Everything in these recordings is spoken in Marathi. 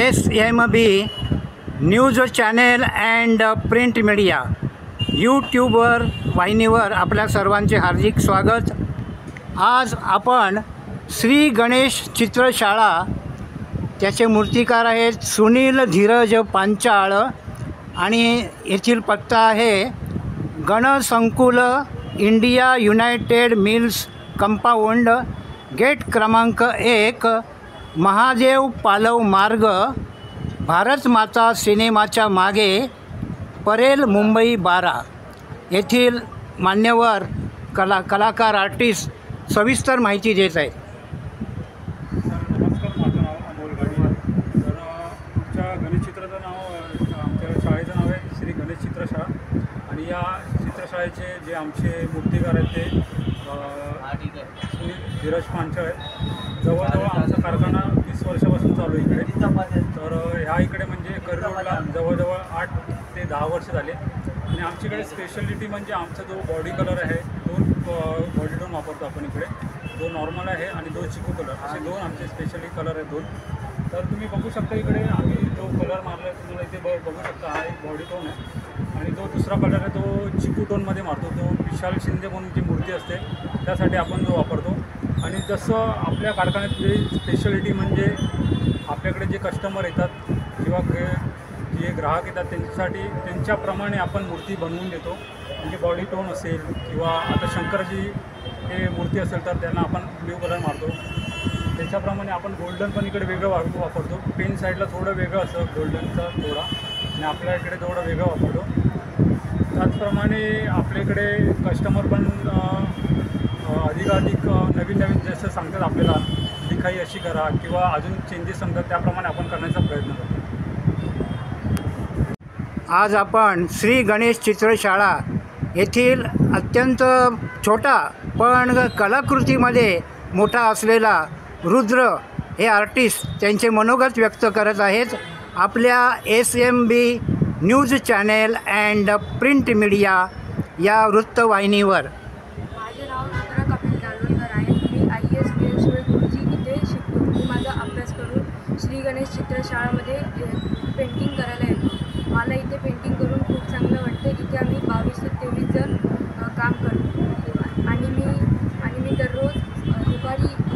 SMB news channel and print media यूट्यूबवर वाहिनीवर आपल्या सर्वांचे हार्दिक स्वागत। आज आपण श्री गणेश चित्रशाळा, त्याचे मूर्तिकार आहेत सुनील धीरज पांचाळ आणि येथील पत्ता आहे गणसंकुल, India united mills compound, gate क्रमांक 1, महादेव पालव मार्ग, भारत माता सिनेमाच्या मागे, परेल, मुंबई 12 येथील मान्यवर कलाकार आर्टिस्ट सविस्तर माहिती देत आहेत। नमस्कार, माझं नाव अमोल गाडी। तर तुमच्या गणेश चित्राचं नाव, आमच्या शाळेचं नाव आहे श्री गणेश चित्रशाळा आणि या चित्रशाळेचे जे आमचे मूर्तिकार आहेत ते सुनील धीरज पांचाळ आहेत। जवळजवळ आमचा कारखाना 30 वर्षापासून चालू आहे इकडे। तर ह्या इकडे म्हणजे करी रोडला जवळजवळ 8 ते 10 वर्ष झाले आणि आमच्याकडे स्पेशलिटी म्हणजे आमचा जो बॉडी कलर आहे, 2 बॉडी टोन वापरतो आपण इकडे, 2 नॉर्मल आहे आणि 2 चिकू कलर, असे 2 आमचे स्पेशली कलर आहेत 2। तर तुम्ही बघू शकता इकडे आम्ही जो कलर मारला आहे तुम्हाला इथे बघू शकता, हा एक बॉडी टोन आहे आणि जो दुसरा कलर आहे तो चिकू टोनमध्ये मारतो, तो विशाल शिंदे म्हणून जी मूर्ती असते त्यासाठी आपण जो वापरतो। आणि जसं आपल्या कारखान्यातली स्पेशलिटी म्हणजे आपल्याकडे जे कस्टमर येतात किंवा जे ग्राहक येतात त्यांच्यासाठी त्यांच्याप्रमाणे आपण मूर्ती बनवून देतो। म्हणजे बॉडी टोन असेल किंवा आता शंकरजी हे मूर्ती असेल तर त्यांना आपण ब्ल्यू कलर मारतो, त्याच्याप्रमाणे आपण गोल्डन पण इकडे वेगळं वापरतो। पेन साईडला थोडं वेगळं असं गोल्डनचा थोडा आणि आपल्या इकडे थोडं वेगळं वापरतो। त्याचप्रमाणे आपल्याकडे कस्टमर पण अधिकाधिक नवीन जसं सांगतात आपल्याला दिखाई अशी करा किंवा अजून चेंजेस सांगतात त्याप्रमाणे आपण करण्याचा प्रयत्न करतो। आज आपण श्री गणेश चित्रशाळा येथील अत्यंत छोटा पण कलाकृतीमध्ये मोठा असलेला रुद्र हे आर्टिस्ट त्यांचे मनोगत व्यक्त करत आहेत आपल्या SMB news channel and print media या वृत्तवाहिनीवर। माझे नाव रुद्र कपिल दालवणकर आहे। मी IAS PL गुरुजी इथे शिकतो। मी माझा अभ्यास करून श्री गणेश चित्रशाळामध्ये पेंटिंग करायला येतो। मला इथे पेंटिंग करून खूप चांगलं वाटतं। इथे आम्ही 22 ते 23 जण काम करतो आणि मी दररोज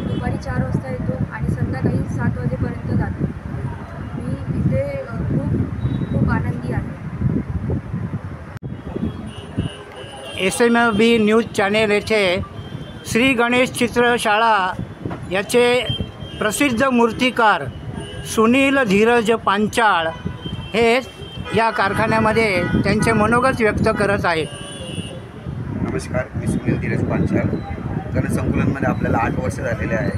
दुपारी 4 वाजता येतो आणि संध्याकाळी 7 वाजेपर्यंत जातो। मी इथे खूप आनंदी आहे। SMB न्यूज चॅनेल येथे श्री गणेश चित्रशाळा याचे प्रसिद्ध मूर्तिकार सुनील धीरज पांचाळ हे या कारखान्यामध्ये त्यांचे मनोगत व्यक्त करत आहेत। नमस्कार, मी सुनील धीरज पांचाळ। गणसंकुलनमध्ये आपल्याला 8 वर्ष झालेले आहे।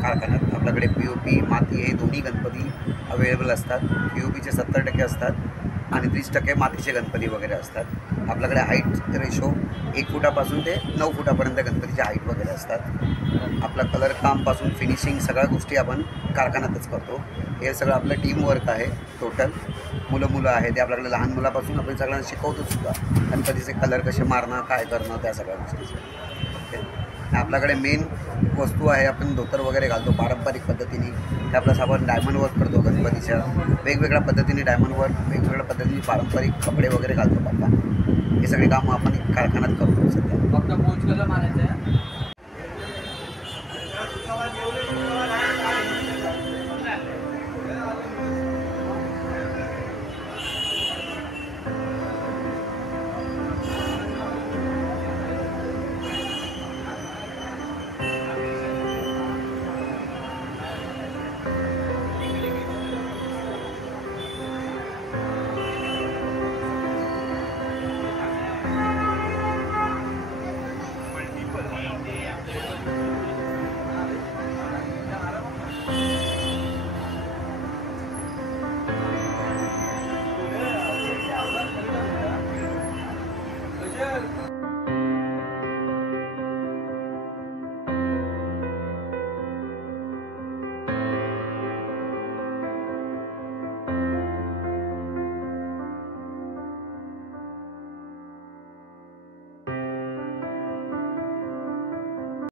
कारखान्यात आपल्याकडे POP, माती हे दोन्ही गणपती अवेलेबल असतात। POPचे 70% असतात आणि 30% मातीचे गणपती वगैरे असतात। आपल्याकडे हाईट रेशो 1 फुटापासून ते 9 फुटापर्यंत गणपतीचे हाईट वगैरे असतात। आपला कलर कामपासून फिनिशिंग सगळ्या गोष्टी आपण कारखान्यातच करतो। हे सगळं आपलं टीमवर्क आहे। टोटल मुलं आहे ते आपल्याकडे लहान मुलापासून आपण सगळ्यांना शिकवतो सुद्धा, गणपतीचे कलर कसे मारणं, काय करणं, त्या सगळ्या गोष्टी। आपल्याकडे मेन वस्तू आहे, आपण धोतर वगैरे घालतो पारंपरिक पद्धतीने। त्याप्लस आपण डायमंड वर्क करतो गणपतीच्या, वेगवेगळ्या पद्धतीने डायमंड वर्क, वेगवेगळ्या पद्धतीने पारंपरिक कपडे वगैरे घालतो बाप्पा। हे सगळे कामं आपण कारखान्यात करतो सध्या। फक्त पोच कलर मारायचं आहे।